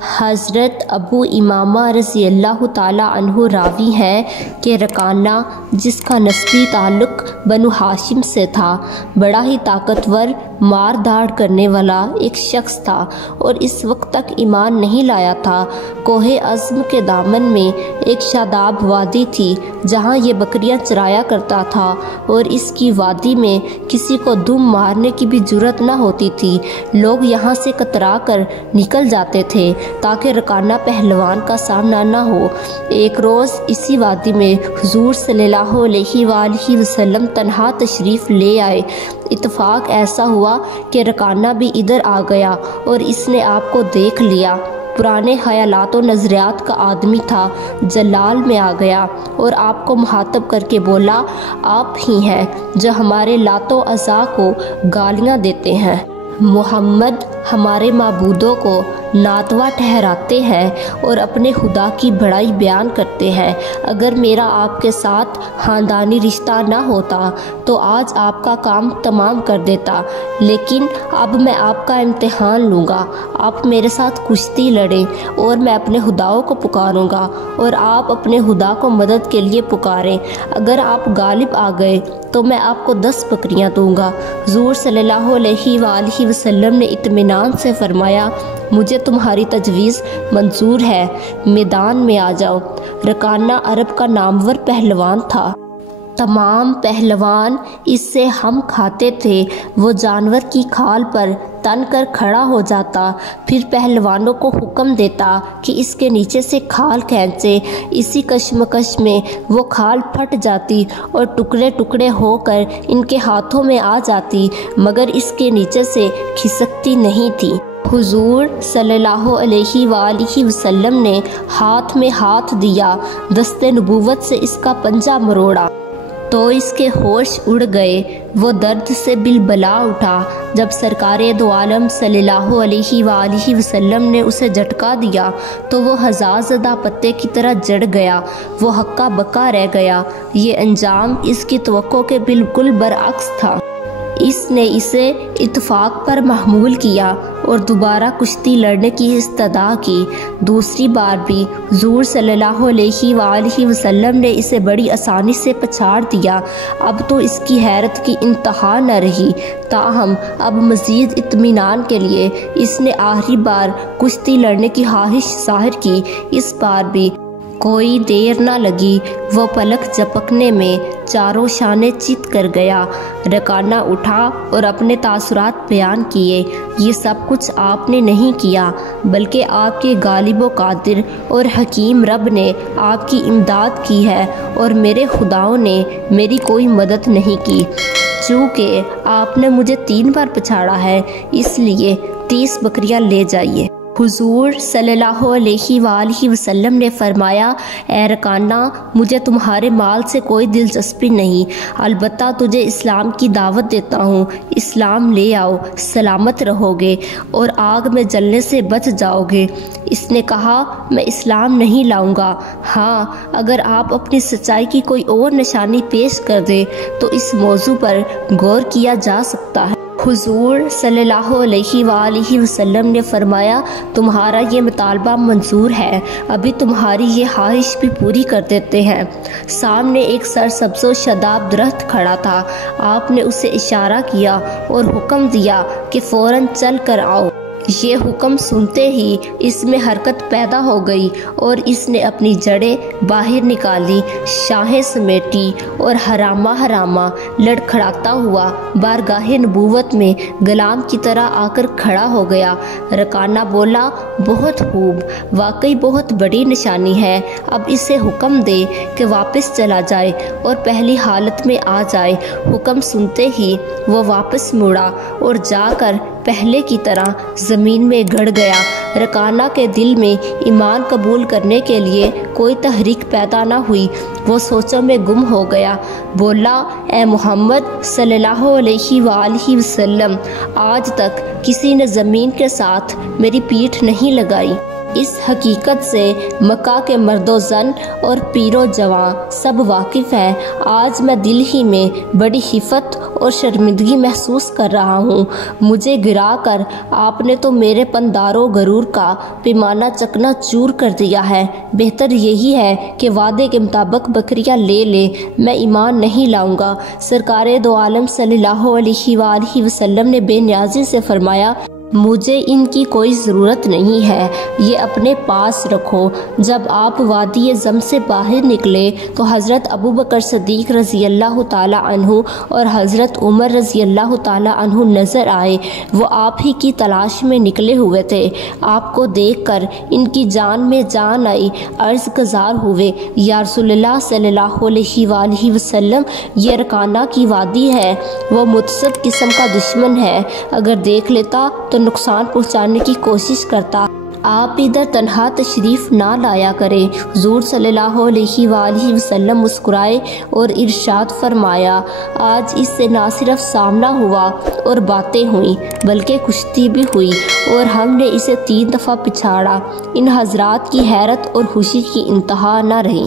حضرت ابو امامہ رضی اللہ تعالیٰ عنہ راوی ہیں کہ رکانہ جس کا نسبی تعلق بنو ہاشم سے تھا بڑا ہی طاقتور مار دھاڑ کرنے والا ایک شخص تھا اور اس وقت تک ایمان نہیں لایا تھا۔ کوہ عزم کے دامن میں ایک شاداب وادی تھی جہاں یہ بکریاں چرایا کرتا تھا اور اس کی وادی میں کسی کو دم مارنے کی بھی جرت نہ ہوتی تھی۔ لوگ یہاں سے کترا کر نکل جاتے تھے تاکہ رکانہ پہلوان کا سامنا نہ ہو۔ ایک روز اسی وادی میں حضور صلی اللہ علیہ وآلہ وسلم تنہا تشریف لے آئے۔ اتفاق ایسا ہوا کہ رکانہ بھی ادھر آ گیا اور اس نے آپ کو دیکھ لیا۔ پرانے خیالات و نظریات کا آدمی تھا، جلال میں آ گیا اور آپ کو مخاطب کر کے بولا، آپ ہی ہیں جو ہمارے لات و عزا کو گالیاں دیتے ہیں۔ محمد ہمارے معبودوں کو ناتوا ٹھہراتے ہیں اور اپنے خدا کی بڑائی بیان کرتے ہیں۔ اگر میرا آپ کے ساتھ خاندانی رشتہ نہ ہوتا تو آج آپ کا کام تمام کر دیتا، لیکن اب میں آپ کا امتحان لوں گا۔ آپ میرے ساتھ کشتی لڑیں اور میں اپنے خداؤں کو پکاروں گا اور آپ اپنے خدا کو مدد کے لیے پکاریں۔ اگر آپ غالب آ گئے تو میں آپ کو 10 بکریاں دوں گا۔ حضور صلی اللہ علیہ وآلہ وسلم نے اطمینان سے فرمایا، مجھے تمہاری تجویز منظور ہے، میدان میں آ جاؤ۔ رکانہ عرب کا نامور پہلوان تھا۔ تمام پہلوان اس سے ہم کھاتے تھے۔ وہ جانور کی کھال پر تن کر کھڑا ہو جاتا، پھر پہلوانوں کو حکم دیتا کہ اس کے نیچے سے کھال کھینچے۔ اسی کشمکش میں وہ کھال پھٹ جاتی اور ٹکڑے ٹکڑے ہو کر ان کے ہاتھوں میں آ جاتی، مگر اس کے نیچے سے کھسکتی نہیں تھی۔ حضور صلی اللہ علیہ وآلہ وسلم نے ہاتھ میں ہاتھ دیا، دست نبوت سے اس کا پنجہ مروڑا تو اس کے ہوش اڑ گئے۔ وہ درد سے بلبلا اٹھا۔ جب سرکار دو عالم صلی اللہ علیہ وآلہ وسلم نے اسے جھٹکا دیا تو وہ ہزاز زدہ پتے کی طرح جڑ گیا، وہ ہکا بکا رہ گیا۔ یہ انجام اس کی توقع کے بالکل برعکس تھا۔ اس نے اسے اتفاق پر محمول کیا اور دوبارہ کشتی لڑنے کی استدعا کی۔ دوسری بار بھی حضور صلی اللہ علیہ وآلہ وسلم نے اسے بڑی آسانی سے پچھاڑ دیا۔ اب تو اس کی حیرت کی انتہا نہ رہی، تاہم اب مزید اطمینان کے لیے اس نے آخری بار کشتی لڑنے کی خواہش ظاہر کی۔ اس بار بھی کوئی دیر نہ لگی، وہ پلک جھپکنے میں چاروں شانے چیت کر گیا۔ رکانہ اٹھا اور اپنے تاثرات بیان کیے۔ یہ سب کچھ آپ نے نہیں کیا، بلکہ آپ کے غالب و قادر اور حکیم رب نے آپ کی امداد کی ہے، اور میرے خداؤں نے میری کوئی مدد نہیں کی۔ چونکہ آپ نے مجھے 3 بار پچھاڑا ہے، اس لیے 30 بکریاں لے جائیے۔ حضور صلی اللہ علیہ وآلہ وسلم نے فرمایا، اے رکانہ، مجھے تمہارے مال سے کوئی دلچسپی نہیں، البتہ تجھے اسلام کی دعوت دیتا ہوں۔ اسلام لے آؤ، سلامت رہو گے اور آگ میں جلنے سے بچ جاؤ گے۔ اس نے کہا، میں اسلام نہیں لاؤں گا، ہاں اگر آپ اپنی سچائی کی کوئی اور نشانی پیش کر دیں تو اس موضوع پر غور کیا جا سکتا ہے۔ حضور صلی اللہ علیہ وآلہ وسلم نے فرمایا، تمہارا یہ مطالبہ منظور ہے، ابھی تمہاری یہ خواہش بھی پوری کر دیتے ہیں۔ سامنے ایک سرسبز و شاداب درخت کھڑا تھا۔ آپ نے اسے اشارہ کیا اور حکم دیا کہ فوراً چل کر آؤ۔ یہ حکم سنتے ہی اس میں حرکت پیدا ہو گئی اور اس نے اپنی جڑیں باہر نکالی، شاخیں سمیٹی اور حرامہ لڑکھڑاتا ہوا بارگاہ نبوت میں غلام کی طرح آ کر کھڑا ہو گیا۔ رکانہ بولا، بہت خوب، واقعی بہت بڑی نشانی ہے۔ اب اسے حکم دے کہ واپس چلا جائے اور پہلی حالت میں آ جائے۔ حکم سنتے ہی وہ واپس مڑا اور جا کر پہلے کی طرح زمین میں گڑ گیا۔ رکانہ کے دل میں ایمان قبول کرنے کے لیے کوئی تحریک پیدا نہ ہوئی۔ وہ سوچوں میں گم ہو گیا۔ بولا، اے محمد صلی اللہ علیہ وآلہ وسلم، آج تک کسی نے زمین کے ساتھ میری پیٹھ نہیں لگائی۔ اس حقیقت سے مکہ کے مرد و زن اور پیر و جوان سب واقف ہیں۔ آج میں دل ہی میں بڑی خفت اور شرمندگی محسوس کر رہا ہوں۔ مجھے گرا کر آپ نے تو میرے پندارو غرور کا پیمانہ چکنا چور کر دیا ہے۔ بہتر یہی ہے کہ وعدے کے مطابق بکریاں لے لیں، میں ایمان نہیں لاؤں گا۔ سرکار دو عالم صلی اللہ علیہ وآلہ وسلم نے بے نیازی سے فرمایا، مجھے ان کی کوئی ضرورت نہیں ہے، یہ اپنے پاس رکھو۔ جب آپ وادی زم سے باہر نکلے تو حضرت ابوبکر صدیق رضی اللہ تعالی عنہ اور حضرت عمر رضی اللہ تعالی عنہ نظر آئے۔ وہ آپ ہی کی تلاش میں نکلے ہوئے تھے۔ آپ کو دیکھ کر ان کی جان میں جان آئی، عرض گزار ہوئے، یا رسول اللہ صلی اللہ علیہ وآلہ وسلم، یہ رکانہ کی وادی ہے، وہ متعصب قسم کا دشمن ہے، اگر دیکھ لیتا تو نقصان پہنچانے کی کوشش کرتا۔ آپ ادھر تنہا تشریف نہ لایا کریں۔ حضور صلی اللہ علیہ وآلہ وسلم مسکرائے اور ارشاد فرمایا، آج اس سے نہ صرف سامنا ہوا اور باتیں ہوئیں بلکہ کشتی بھی ہوئی اور ہم نے اسے 3 دفعہ پچھاڑا۔ ان حضرات کی حیرت اور خوشی کی انتہا نہ رہی۔